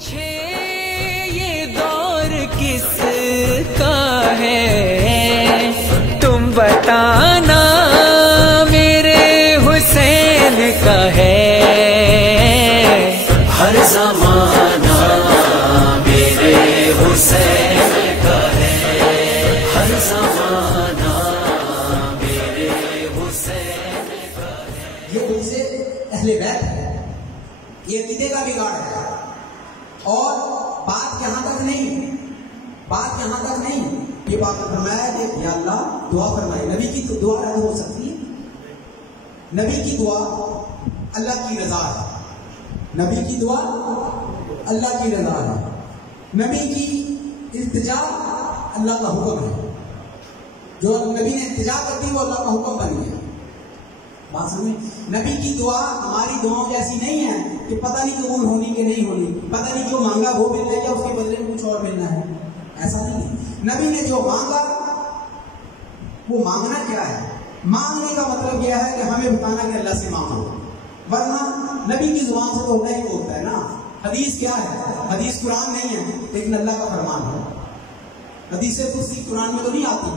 पूछे ये दौर किसका है, तुम बताना मेरे हुसैन का है। हर ज़माना मेरे हुसैन का है, हर ज़माना मेरे हुसैन का है। ये उनसे अहले बैत है, ये अकीदे का बिगाड़ है। और बात यहाँ तक नहीं, बात यहाँ तक नहीं, ये बात फरमाया कि या अल्लाह दुआ फरमाए। नबी की तो दुआ रद्द हो सकती है? नबी की दुआ अल्लाह की रजा है, नबी की दुआ अल्लाह की रजा है, नबी की इल्तिजा अल्लाह का हुक्म है। जो नबी ने इल्तिजा कर दी वो अल्लाह का हुक्म बन गया। बात समझे? नबी की दुआ हमारी दुआओं जैसी नहीं है कि पता नहीं कबूल होनी कि नहीं होनी, पता नहीं जो मांगा वो मिल जाएगा, उसके बदले में कुछ और मिलना है, ऐसा नहीं है। नबी ने जो मांगा वो मांगना क्या है, मांगने का मतलब यह है कि हमें बताना कि अल्लाह से मांगो, वरना नबी की जुबान से तो नहीं बोलता है ना। हदीस क्या है? हदीस कुरान नहीं है लेकिन अल्लाह का फरमान है। हदीस कुर्सी कुरान में तो नहीं आती,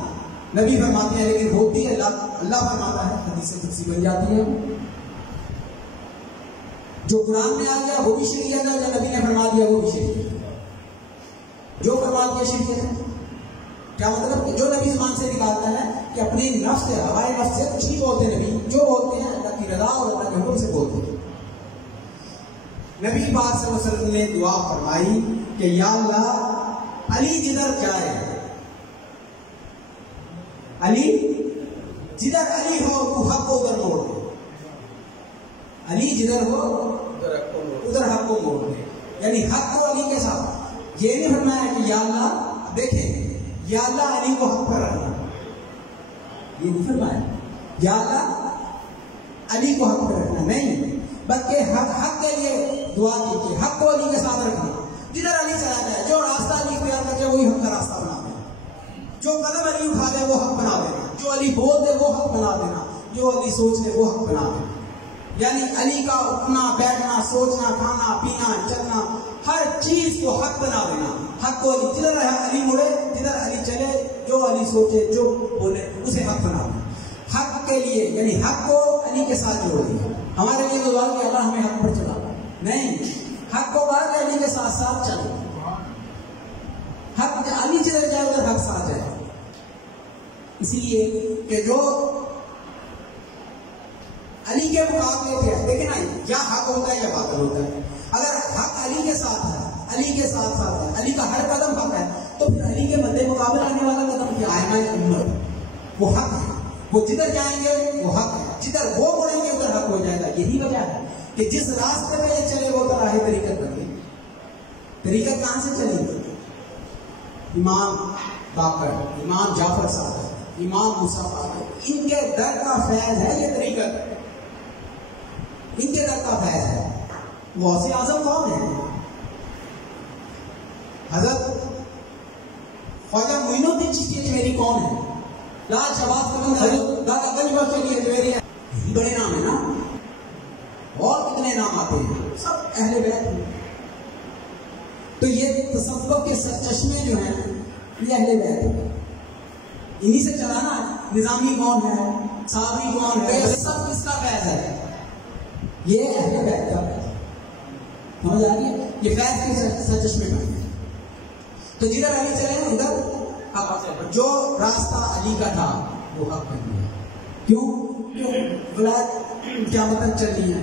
नबी फरमाते हैं लेकिन होती है अल्लाह फरमाता है, हदीस कुर्सी बन जाती है। जो कुरान में आ गया वो भी शरीयत है, जो नबी ने फरमा दिया वो भी शरीयत है। जो फरमा दिया शरीयत है। क्या मतलब? जो नबी जुबान से निकालता है कि अपने नफ्स से, हवाए नफ्स से कुछ नहीं बोलते नबी, जो बोलते हैं अल्लाह की रजा और अल्लाह के हुक्म से बोलते हैं। नबी पाक सल्लल्लाहु अलैहि वसल्लम ने दुआ फरमाई कि या अल्लाह अली जिधर जाए, अली जिधर अली हो तू हक को उधर मोड़ दे, अली जिधर हो उधर हक को मोड़ दे, यानी हक को अली के साथ। ये नहीं फरमाया कि या अल्लाह देखें, या अल्लाह अली को हक पर रखना, ये नहीं फरमाया या अल्लाह अली को हक पर रखना, नहीं, बल्कि हक के लिए दुआ कीजिए, हक को अली के साथ रखना। जिधर अली चला जाए, जो रास्ता अली इख्तियार कर जाए वही हक का रास्ता बना देना, जो कदम अली उठा दे वो हक बना देना, जो अली बोल दे वो हक बना देना, जो अली सोच ले वो हक बना देना। यानी अली का उठना बैठना, सोचना, खाना पीना, चलना, हर चीज को हक बना देना। हक को अली जिधर अली मुड़े, जिधर अली चले, जो अली सोचे, जो बोले उसे हक बना देना। हक के लिए यानी हक को अली के साथ जोड़ दिया। हमारे लिए दुआ कि अल्लाह हमें हक पर चला, नहीं, हक को बात अली के साथ साथ चलो। हक अली जिधर जाए उधर हक साथ जाए। इसलिए कि जो अली के मुकाबले पे है, देखिए ना, या हक होता है या बातिल होता है। अगर हक अली के साथ है, अली के साथ साथ है, अली का हर कदम हक है, तो फिर अली के मद्दे मुकाबले आने वाला कदम क्या है? उम्मत, वो हक है, वो जिधर जाएंगे वो हक है, जिधर वो मुड़ेंगे उधर हक हो जाएगा। यही वजह है कि जिस रास्ते पे ये चले वो तो राह तरीकत बनी। तरीकत कहां से चली? इमाम बाकर, इमाम जाफर साहब, इमाम मूसा साहब, इनके दर का फैज है ये तरीकत, इनके दर का फैज है। गौसे आजम कौन है? हजरत ख्वाजा मोइनुद्दीन चिश्ती अजमेरी कौन है? लाल शहबाज अजमेरी, यही बड़े नाम है ना, और कितने नाम आते हैं, सब अहले बैत हैं। तो ये तसव्वुफ के सरचश्मे जो हैं ये अहले बैत हैं, इन्हीं से चलाना। निजामी कौन है, साबरी कौन है, सब किसका फैज है? ये अहले बैत का फैज। समझ आ रही है? ये फैज के सरचश्मे में है। तो जिधर अली चले उधर हक, जो रास्ता अली का था वो हक बन गया। क्यों? क्या मतलब चल रही है,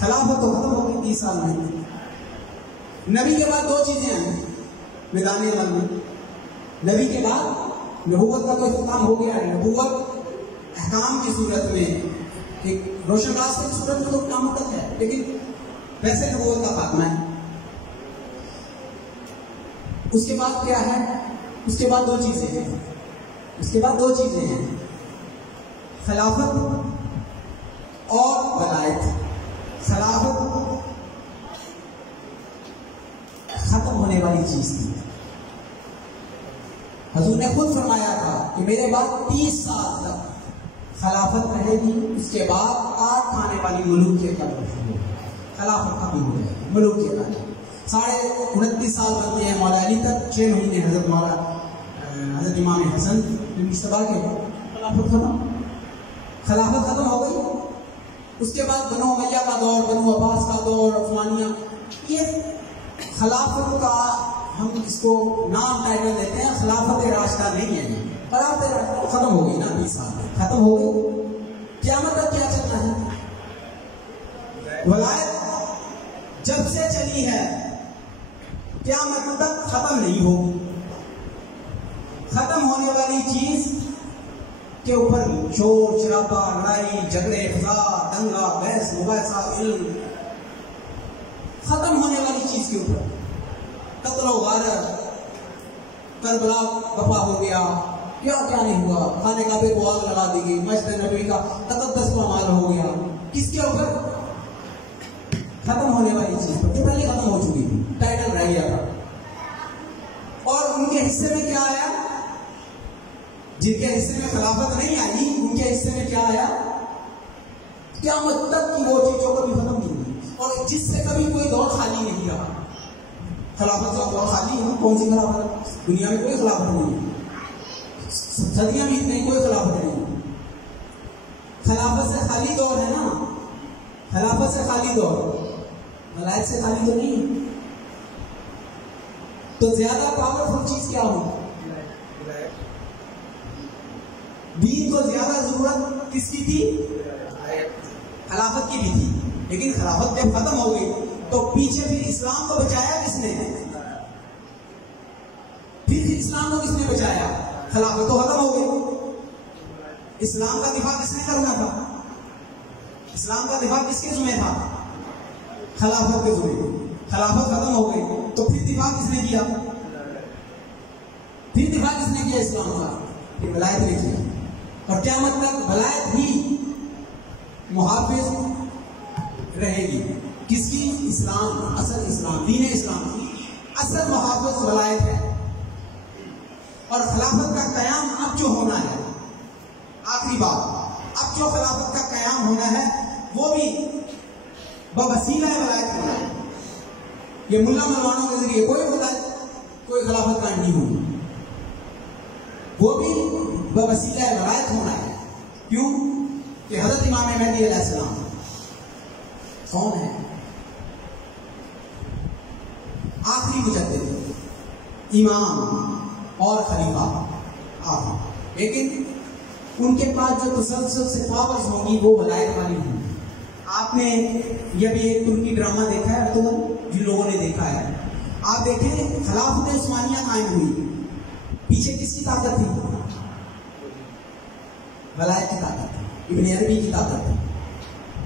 खिलाफत तो खत्म हो गई 30 साल में। नबी के बाद दो चीजें हैं मैदान अमल में। नबी के बाद नबूवत का तो इख्तिताम हो गया है, नबूवत अहकाम की सूरत में, एक रोशन रास्ते की सूरत में तो क़यामत तक है, लेकिन वैसे नबूवत का खात्मा है। उसके बाद क्या है? उसके बाद दो चीजें हैं, उसके बाद दो चीजें हैं, खिलाफत और वलायत। खिलाफत खत्म होने वाली चीज थी। हुजूर ने खुद फरमाया था कि मेरे बाद 30 साल तक खिलाफत रहेगी, उसके बाद आग खाने वाली मलूकियत का खिलाफत खत्म हो जाएगी, मलूकियत आ जाएगी। 29.5 साल बनते हैं मौला अली तक, 6 महीने हजरत इमाम हसन मुश्तबा के खिलाफत खत्म हो गई। उसके बाद बनो उमैया का दौर, बनो अब्बास का दौर, उस्मानिया, ये खिलाफत का हम इसको नाम टाइटल देते हैं, खिलाफत राशिदा नहीं है। खिलाफत खत्म हो गई ना, 20 साल खत्म हो गई। क़यामत तक क्या चलना है? वलायत जब से चली है क़यामत तक खत्म नहीं होगी। खत्म होने वाली चीज के ऊपर चोर चरापा, लड़ाई झगड़े, फसाद, दंगा, बहस, मुबाहिसा, इल्म, खत्म होने वाली चीज के ऊपर कत्ल गारत, करबला बपा हो गया, क्या क्या नहीं हुआ, खाने काबे को आग लगा दी गई, मस्जिद नबी का तकद्दस को माल हो गया। किसके ऊपर? खत्म होने वाली चीज पर, जो पहले खत्म हो चुकी थी, टाइटल रह गया था। और उनके हिस्से में क्या आया? जिनके हिस्से में खिलाफत नहीं आई, उनके हिस्से में क्या आया? क़यामत तक की वो चीज जो कभी खत्म नहीं हुई, और जिससे कभी कोई दौर खाली नहीं रहा। खिलाफत का दौर खाली है? कौन सी खिलाफत? दुनिया में कोई खिलाफत नहीं है, सदियां भी नहीं, कोई खिलाफत नहीं। खिलाफत से खाली दौर है ना, खिलाफत से खाली दौर, वलायत से खाली तो नहीं। तो ज्यादा पावरफुल चीज क्या हो? दीन को ज्यादा जरूरत किसकी थी? खिलाफत की भी थी, लेकिन खिलाफत जब खत्म हो गई तो पीछे फिर इस्लाम को बचाया किसने? फिर इस्लाम को किसने बचाया? खिलाफत तो खत्म हो गई। इस्लाम का दिफा किसने करना था? इस्लाम का दिफा किसके जुम्मे था? खिलाफत के जुम्मे। खिलाफत खत्म हो गई तो फिर दिफा किसने किया? फिर दिफा किसने किया इस्लाम का? फिर वलायत ने किया। और क़यामत तक वलायत ही मुहाफिज रहेगी। किसकी? इस्लाम, असल इस्लाम, दीन इस्लाम की असल मुहाफिज वलायत है। और खिलाफत का कयाम अब जो होना है, आखिरी बात, अब जो खिलाफत का कयाम होना है वो भी बवसीला वलायत होना है। ये मुल्ला मौलाना के जरिए कोई खिलाफत कायम नहीं होगी, वो भी बवसीला वलायत होना है। क्यों? कि हजरत इमाम महदी अलैहिस्सलाम कौन है? आखिरी मुजद्दिद, इमाम और खलीफा आखिरी। लेकिन उनके पास जो तसल्सल से पावर्स होंगी वो वलायत वाली होंगी। आपने ये भी एक तुर्की ड्रामा देखा है, तो जिन लोगों ने देखा है, आप देखें खिलाफत उस्मानिया कायम हुई, पीछे किसकी ताकत थी? वलायत की ताकत थी, इब्न अरबी की ताकत थी,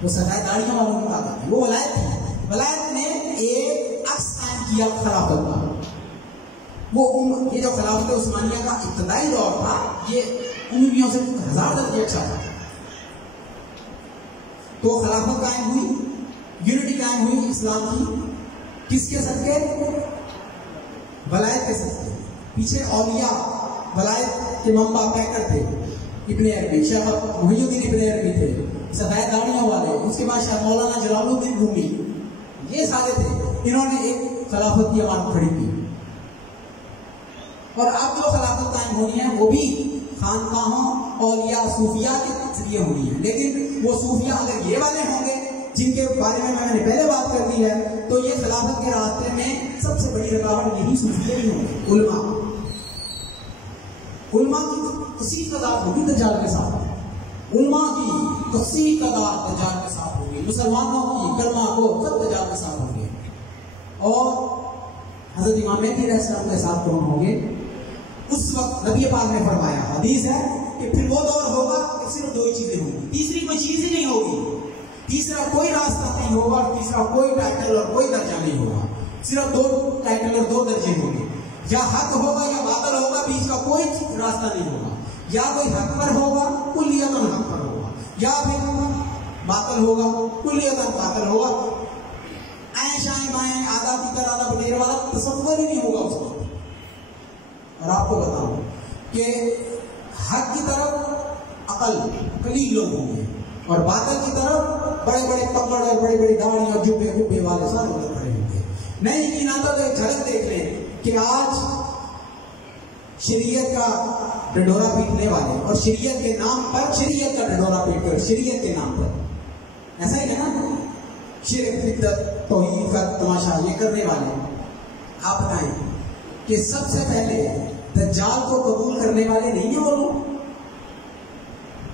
वो सफेद दाढ़ियों वालों की ताकत थी, वो वलायत थी। वलायत ने एक अक्स कायम किया खिलाफत का। वो ये जो खिलाफत उस्मानिया का इब्तदाई दौर था, ये उम्मीयों से 1000 दर्जे अच्छा था। तो खिलाफत कायम हुई, यूनिटी कायम हुई इस्लाम की, किसके सदके? वलायत के सदके। पीछे औलिया वलायत के मंबा पैकर थे, इब्न अरबी, शेख मुहियुद्दीन इब्न अरबी थे, सफेद दाढ़ियों वाले, उसके बाद शेख मौलाना जलालुद्दीन रूमी, ये सारे थे। इन्होंने एक खिलाफत की अमान खड़ी की। और अब जो खिलाफत कायम होनी है वो भी खानकाहों, औलिया, सूफिया के जरिए होनी है। लेकिन वो सूफिया अगर ये वाले होंगे जिनके बारे में मैंने पहले बात कर दी है, तो ये खिलाफत के रास्ते में सबसे बड़ी रुकावट यही सूफिया ही होंगे। उल्मा की कसी तादाद होगी दज्जाल के साथ, उल्मा की कसी तादाद दज्जाल के साथ होगी, मुसलमानों की कलमा को सब दज्जाल के साथ होंगे। और हजरत इमाम महदी अलैहिस्सलाम के साथ कौन होंगे? उस वक्त नबी पाक ने फरमाया, हदीस है कि फिर वो दौर होगा कि सिर्फ 2 चीजें होंगी, तीसरी कोई चीज ही नहीं होगी। तीसरा कोई रास्ता नहीं होगा, और तीसरा कोई टाइटल और कोई दर्जा नहीं होगा। सिर्फ 2 टाइटल और 2 दर्जे होंगे, या हक होगा या बातिल होगा, बीच का कोई रास्ता नहीं होगा। या कोई हक पर होगा, कुल्लियतन हक पर होगा, या फिर बातिल होगा, कुल्लियतन बातिल होगा। ऐशाएं बाएं, आधा तीतर आधा बटेर वाला तसव्वुर ही नहीं होगा उसको। और आपको बताऊं कि हक की तरफ अकल कलील लोग होंगे, और बातिल की तरफ बड़े बड़े पकड़ और बड़ी बड़ी दाढ़ी और जुब्बे वाले सारे लोग खड़े होंगे। नहीं यकीन आता तो एक झलक देख लें कि आज शरीयत का ढिंढोरा पीटने वाले और शरीयत के नाम पर शरीयत का ढिंढोरा पीट कर शरीयत के नाम पर, ऐसा ही है ना, शिर्क बिदअत तौहीद का तमाशा ये करने वाले, आप बताएं कि सबसे पहले दज्जाल को कबूल करने वाले नहीं है वो लोग?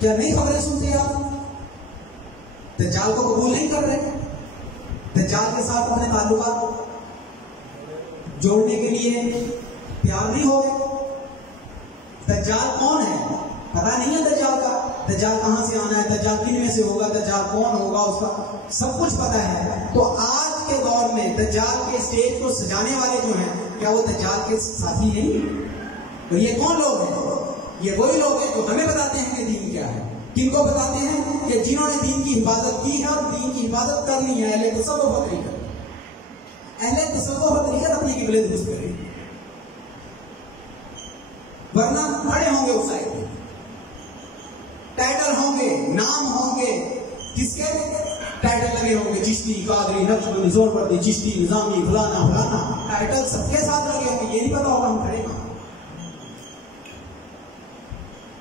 क्या नहीं खबरें सुनते आप? दज्जाल को कबूल नहीं कर रहे, दज्जाल के साथ अपने ताल्लुकात जोड़ने के लिए तैयार नहीं हो गए। दज्जाल कौन है पता नहीं है, दज्जाल का, दज्जाल कहां से आना है, दज्जाल किन में से होगा, दज्जाल कौन होगा, उसका सब कुछ पता है। तो आज के दौर में दज्जाल के स्टेज को सजाने वाले जो हैं, क्या वो दज्जाल के साथी नहीं? तो ये कौन लोग हैं? ये वही लोग हैं जो हमें बताते हैं कि दीन क्या है। किनको बताते हैं? कि जिन्होंने दीन की हिफाजत की है और दीन की हिफाजत करनी है। अहले तसव्वुफ तरीक़त, अहले तसव्वुफ तरीक़त अपनी किबले दुरुस्त करें, वरना खड़े होंगे उस साइड में, टाइटल होंगे, नाम होंगे, किसके टाइटल लगे होंगे, चिश्ती, कादरी, नक्शबंदी, जोरबर्दी, चिश्ती, निजामी, फलाना फलाना, टाइटल सबके साथ लगे होंगे। ये नहीं पता होगा हम खड़े कहां,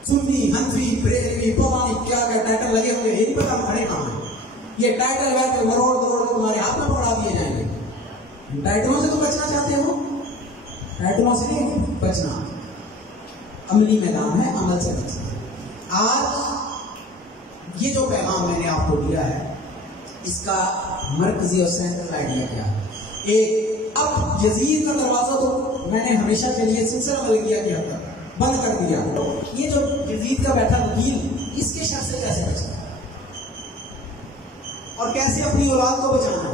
सुन्नी, हनफी, बरेलवी, पता नहीं क्या क्या टाइटल लगे होंगे, ये नहीं पता हम खड़े कहां हैं। ये टाइटल वैसे मरोड़ मरोड़ तुम्हारे हाथ में पकड़ा दिए जाएंगे। टाइटलों से तो बचना चाहते हो, टाइटलों से नहीं बचना, अमली मैदान है, अमल से बचना। आज ये जो पैगाम मैंने आपको दिया है, इसका मरकजी और सेंट्रल आइडिया क्या है? एक, अब यजीद का दरवाजा तो मैंने हमेशा के लिए सिलसिला मलकिया की हद तक बंद कर दिया। ये जो यजीद का बैठा वकील, इसके शर से कैसे बचना और कैसे अपनी औलाद को बचाना?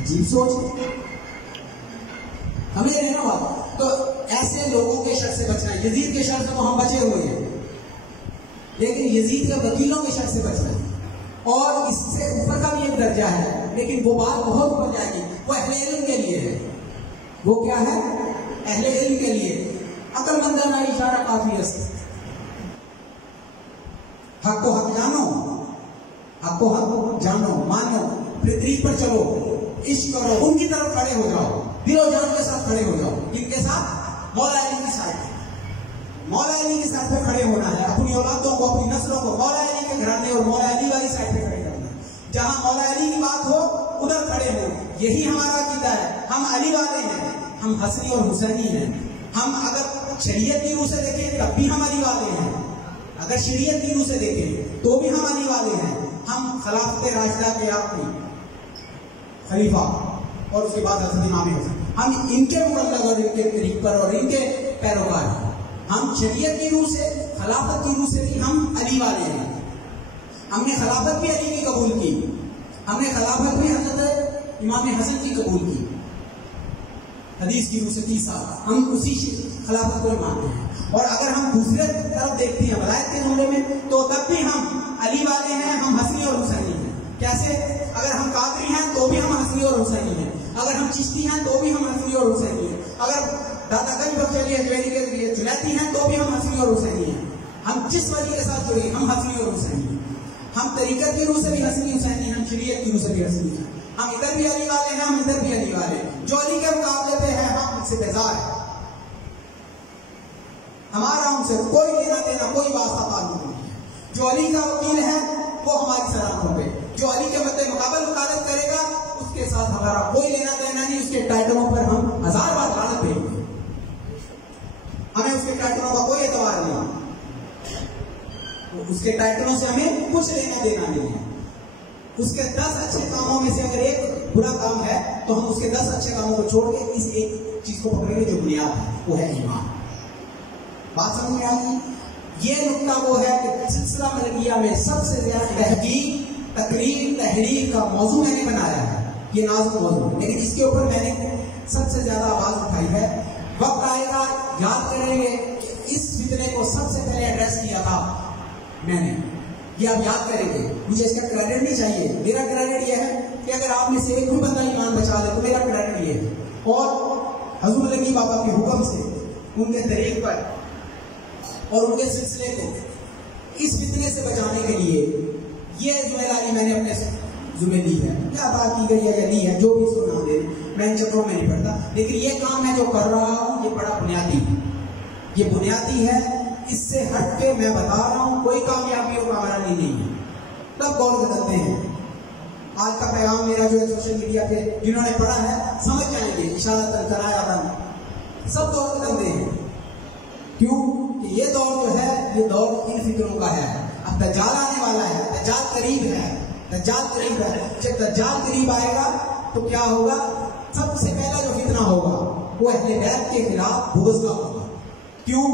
अजीब सोच, हमें रहना बात। तो ऐसे लोगों के शर से बचना है। यजीद के शर से तो हम बचे हुए हैं, लेकिन यजीद के वकीलों के शर से बचना है। और इससे ऊपर का भी एक दर्जा है, लेकिन वो बात बहुत ऊपर जाएगी। वो अहले इल्म के लिए है। वो क्या है? अहले इल्म के लिए अक्लमंदाना इशारा काफी है। हक को हक जानो, हक को हक जानो, मानो, फिर तरीक पर चलो, इश्क करो, उनकी तरफ खड़े हो जाओ, दिलो जान के साथ खड़े हो जाओ। इनके साथ मौला अली की साइड, मौला अली के साथ पे खड़े होना है। अपनी औलादों को, अपनी नस्लों को मौला अली के घराने और मौला अली वाली साइड पे खड़े करना है। जहां मौला अली की बात हो उधर खड़े हो। यही हमारा अकीदा है। हम अली वाले हैं, हम हसनी और हुसैनी हैं। हम अगर शरीयत की रूह से देखें तब भी हम अली वाले हैं, अगर शरीयत की रूह से देखें तो भी हम अली वाले हैं। हम खिलाफत राशिदा के आखिरी खलीफा और उसके बाद हज़रत इमाम हुसैन, हम इनके मुक़ल्लिद और इनके तरीक़ पर और इनके पैरोकार हैं। हम शरीयत की रूह से, खिलाफत की रूह से भी हम अली वाले हैं। हमने खिलाफत भी अली की कबूल की, हमने खिलाफत भी हज़रत इमाम हसन की कबूल की, हदीस की रूह से 30 साल हम उसी खिलाफत को मानते हैं। और अगर हम दूसरे तरफ देखते हैं वलायत के मामले में, तो तब भी हम अली वाले हैं, हम हसनी और हुसैनी हैं। कैसे? अगर हम कादरी हैं तो भी हम हसनी और हुसैनी हैं, अगर हम चिश्ती हैं तो भी हम हसनी और हुसैनी हैं, अगर दादा गंज बख्शली अजमेरी के लिए जुलैती हैं तो भी हम हसनी और हुसैनी हैं। हम जिस वली के साथ जुड़े हम हसनी और हुसैनी हैं। हम तरीक़त की रूह से भी हसनी हुसैनी हैं, हम शरीयत की रूह से भी हसनी हैं। हम इधर भी अली वाले हैं, हम इधर भी अली वाले हैं। जो अली के मुकाबले पे है हम उनसे बेजार है, हमारा उनसे कोई लेना देना, कोई वास्ता ताल्लुक नहीं है। जो अली का वकील है वो हमारी सलामतों पे, जो अली के मद्दे मुकाबल मुखालफत करेगा उसके साथ हमारा कोई लेना देना नहीं। उसके टाइटलों पर हम 1000 बार लानत देंगे, हमें उसके टाइटलों का कोई एतबार नहीं, उसके टाइटलों से हमें कुछ लेना देना नहीं है। उसके 10 अच्छे कामों में से अगर एक बुरा काम है तो हम उसके 10 अच्छे कामों को छोड़ के इस एक चीज को पकड़ेंगे जो बुनियाद है, वो है ईमान। बात समझ में आ गई? ये नुक्ता वो है कि सिलसिला मलकिया में सबसे ज्यादा तहकीक, तकरीर, तहरीर का मौजू मैंने बनाया है। ये नाजुक मौजू है, लेकिन इसके ऊपर मैंने सबसे ज्यादा आवाज उठाई है। वक्त आएगा याद करेंगे कि इस फितने को सबसे पहले एड्रेस किया था मैंने, ये आप याद करेंगे। मुझे इसका क्रेडिट नहीं चाहिए, मेरा क्रेडिट ये है कि अगर आप में से एक भी बंदा ईमान बचा ले तो मेरा क्रेडिट ये है। और हजूर अली बाबा के हुक्म से, उनके तरीक़ पर और उनके सिलसिले को इस फितने से बचाने के लिए ये जिम्मेदारी मैंने अपने जुम्मे ली है, क्या बात की गई है या ली है, जो भी सुना मैं इन चक्रों में नहीं पड़ता, लेकिन ये काम मैं जो कर रहा हूँ ये बड़ा बुनियादी है, ये बुनियादी है। इससे हट के मैं बता रहा हूँ कोई कामयाबियों का हमारा नहीं है। तब गौर करते हैं। आज का पैगाम मेरा जो है सोशल मीडिया पे जिन्होंने पढ़ा है समझ जाएंगे, इशारा कराया सब दौर करते हैं। क्यों कि ये दौर जो है ये दौर इन फिक्रों का है। अब दज्जाल आने वाला है, दज्जाल करीब है, दज्जाल करीब है। जब दज्जाल करीब आएगा तो क्या होगा? सबसे पहला जो फितना होगा वो अहले बैत के खिलाफ बुग़्ज़ का होगा। क्यों?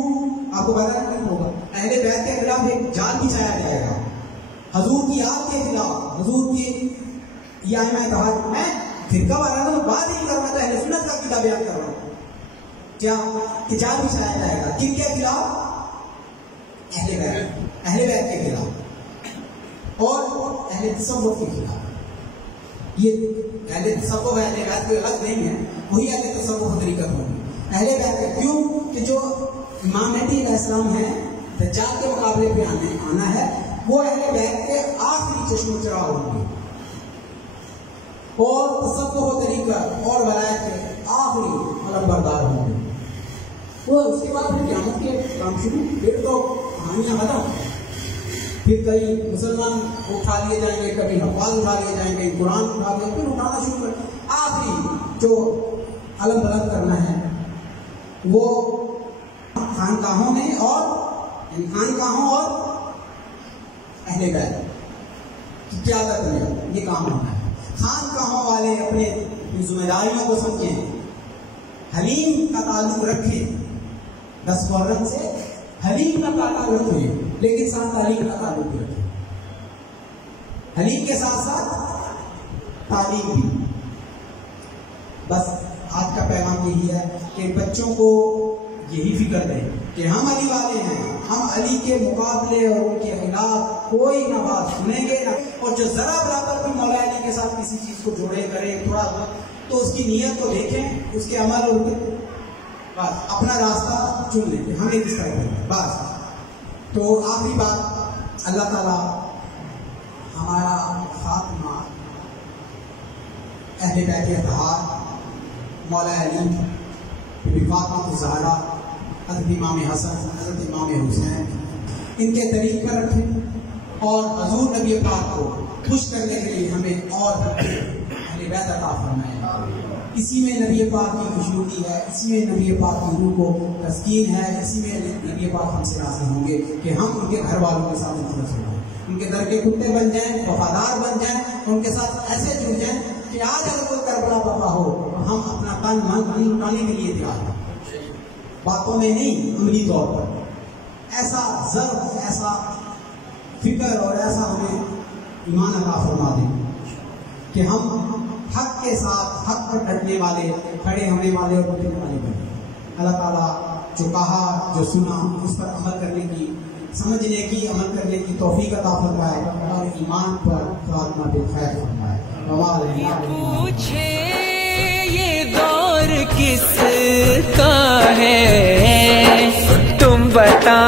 आपको पता नहीं होगा। अहले बैत के खिलाफ एक जाल बिछाया जाएगा, हजूर की आग के खिलाफ, हजूर की मैं फिरका वाला तो बात ही कर रहा था, अहले सुन्नत का अकीदा बयान कर रहा हूं। क्या कि जाल बिछाया जाएगा किनके खिलाफ? अहले बैत के खिलाफ और अहले तसव्वुफ के खिलाफ। ये अहले तसव्वुफ अहले बैत कोई अलग नहीं है, वही अहले तसव्वुफ तरीका होगी अहले बैत के। क्यों कि जो इमाम महदी अलैहिस्सलाम है दज्जाल के मुकाबले पे आना है, वो अहले बैत के आखिरी चश्मे चराग होंगे और तसव्वुफ तरीका और वलायत के आखिरी अलंबरदार होंगे। वो उसके बाद फिर क़यामत के काम शुरू, फिर तो कहानियां खत्म। फिर कई मुसलमान उठा लिए जाएंगे, कभी हवाल उठा लिए जाएंगे, कुरान उठा लिए, फिर उठाना शुरू कर। आखिरी जो अलम बुलंद करना है वो खानकाहों में और अहले बैत की क़यादत में ये काम होना है। खानकाहों वाले अपने जिम्मेदारियों को समझें, हलीम का ताल्लुक रखें, 10 मुहर्रम से हलीम का ताल्लुक रखें, लेकिन साथ तालीम का ताल्लुक रखें। हलीम के साथ साथ तालीम भी। बस आज का पैगाम यही है कि बच्चों को यही फिक्र है कि हम अली वाले हैं, हम अली के मुकाबले और उनके खिलाफ कोई ना बात सुनेंगे ना। और जो जरा बराबर भी मौला अली के साथ किसी चीज को जोड़े करे थोड़ा बहुत, तो उसकी नीयत को देखें, उसके अमल और बस अपना रास्ता चुन लेते, हमें किस तरह करें बस। तो आखिरी बात, अल्लाह ताला हमारा खात्मा अहले बैत अतहार मौला अली, फातिमा ज़हरा, हज़रत इमाम हसन, हज़रत इमाम हुसैन, इनके तरीक़ पर रखें और हज़ूर नबी पाक को खुश करने के लिए हमें और अहले बैत अता फरमाए। इसी में नबी पाक की खुशनुदी है, इसी में नबी पाक की रूह को तस्कीन है, इसी में नबी पाक हमसे राज़ी होंगे कि हम उनके घर वालों के साथ खुश हो जाएं, उनके दर के कुत्ते बन जाएं, वफादार बन जाएं, उनके साथ ऐसे जुड़ जाएं कि आज अगर कोई करबला बपा हो तो हम अपना तन मन धन लुटाने के लिए तैयार हैं, बातों में नहीं, अमली तौर पर। ऐसा ज़र्फ, ऐसा फिक्र और ऐसा हमें ईमान अता फरमा दे कि हम हक के साथ हक पर डटने वाले, खड़े होने वाले और उठने वाले बने। अल्लाह ताला जो कहा, जो सुना, उस पर अमल करने की, समझने की, अमल करने की तौफीक अता फरमाए और ईमान पर खात्मा पे खैर फरमाए। पूछे ये दौर किसका है, तुम बता